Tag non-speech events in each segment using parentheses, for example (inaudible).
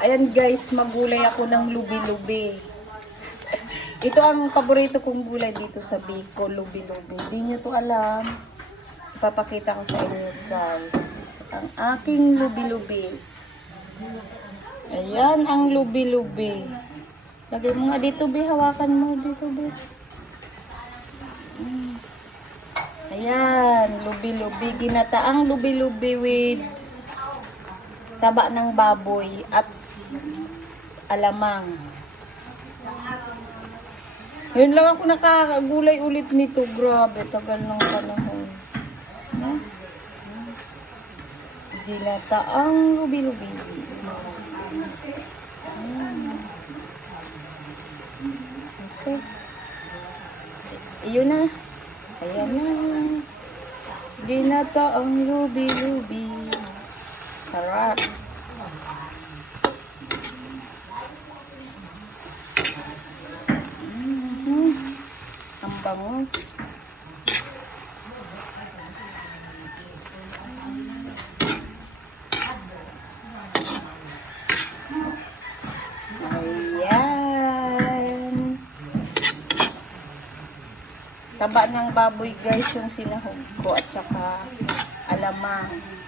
Ayan guys, magulay ako ng lubi-lubi. Ito ang paborito kong gulay dito sa Bicol, lubi-lubi. Hindi nyo to alam. Ipapakita ko sa inyo guys. Ang aking lubi-lubi. Ayan ang lubi-lubi. Lagay mo nga dito, be. Hawakan mo dito, be. Mm. Ayan, lubi-lubi. Ginataang lubi-lubi with taba ng baboy at alamang. Yun lang ako nakakagulay ulit nito. Grabe, tagal ng panahon. No? Ginataang lubi-lubi. Mm. Okay. Iyon na. Ayan na. Ginataang lubi-lubi. Sarap. Bango. Ayan. Taba ng baboy guys yung sinahog ko at saka alamang.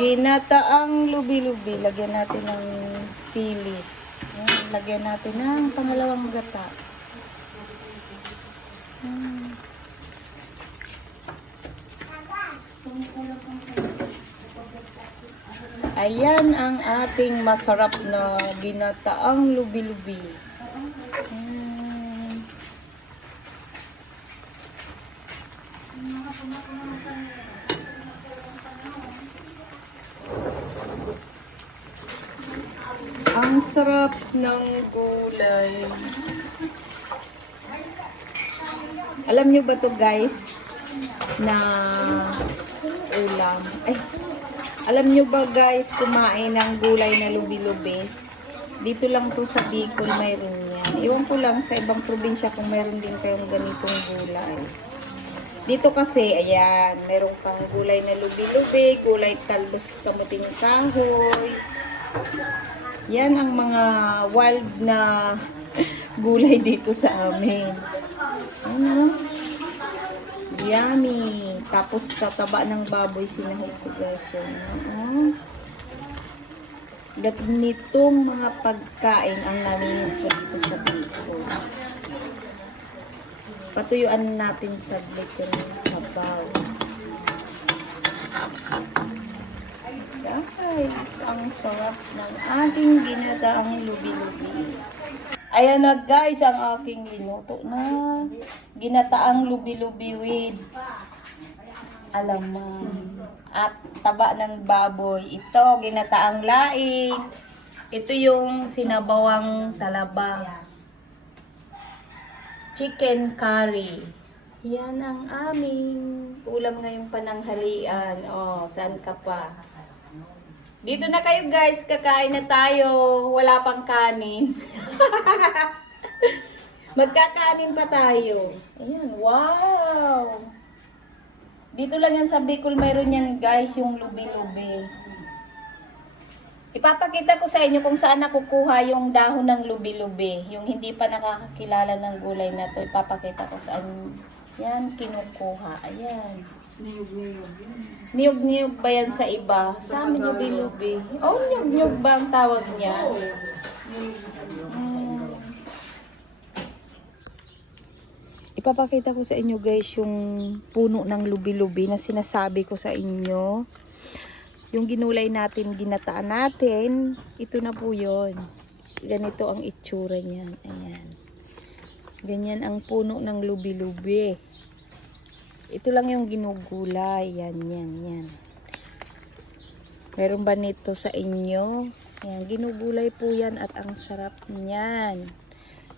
Ginataang lubi-lubi. Lagyan natin ng sili. Ayan, lagyan natin ng pangalawang gata. Ayan ang ating masarap na ginataang lubi-lubi. Hmm. Ang sarap ng gulay. Alam nyo ba to guys na ulam? Ay, alam nyo ba guys kumain ng gulay na lubi-lubi? Dito lang to sa Bicol mayroon yan. Iwan ko lang sa ibang probinsya kung mayroon din kayong ganitong gulay. Dito kasi, ayan, meron pang gulay na lubi-lubi, gulay talbos kamuting kahoy. Yan ang mga wild na gulay dito sa amin. Ano? Yummy. Tapos tataba ng baboy sinahog ko guys yun. Oo. Ganitong mga pagkain ang naminis ko dito sa Bicol. Patuyuan natin sa yung sabaw. Guys, ang sarap ng aking ginataang lubi-lubi. Ayan na guys, ang aking linuto na ginataang lubi-lubi with alamang at taba ng baboy. Ito, ginataang laing. Ito yung sinabawang talaba. Chicken curry. Yan ang aming ulam ngayong pananghalian. Oh, saan ka pa? Dito na kayo guys, kakain na tayo. Wala pang kanin. (laughs) Magkakanin pa tayo. Ayan, wow! Dito lang yan sa Bicol, mayroon yan guys, yung lubi-lubi. Ipapakita ko sa inyo kung saan nakukuha yung dahon ng lubi-lubi. Yung hindi pa nakakakilala ng gulay na to, ipapakita ko saan yan kinukuha. Ayan. Niyog-niyog ba yan sa iba? Sa amin lubi-lubi. Oh, niyog-niyog ba ang tawag niya? Mm. Ipapakita ko sa inyo guys yung puno ng lubi-lubi na sinasabi ko sa inyo. Yung ginulay natin, ginataan natin, ito na po yon. Ganito ang itsura niyan. Ayan. Ganyan ang puno ng lubi-lubi. Ito lang yung ginugulay. Yan, yan, yan. Meron ba nito sa inyo? Yan, ginugulay po yan at ang sarap niyan.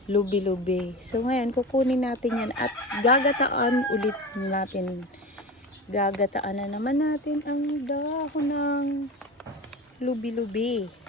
Lubi-lubi. So ngayon, kukunin natin yan at gagataan ulit natin. Gagataan na naman natin ang dahon ng lubi-lubi.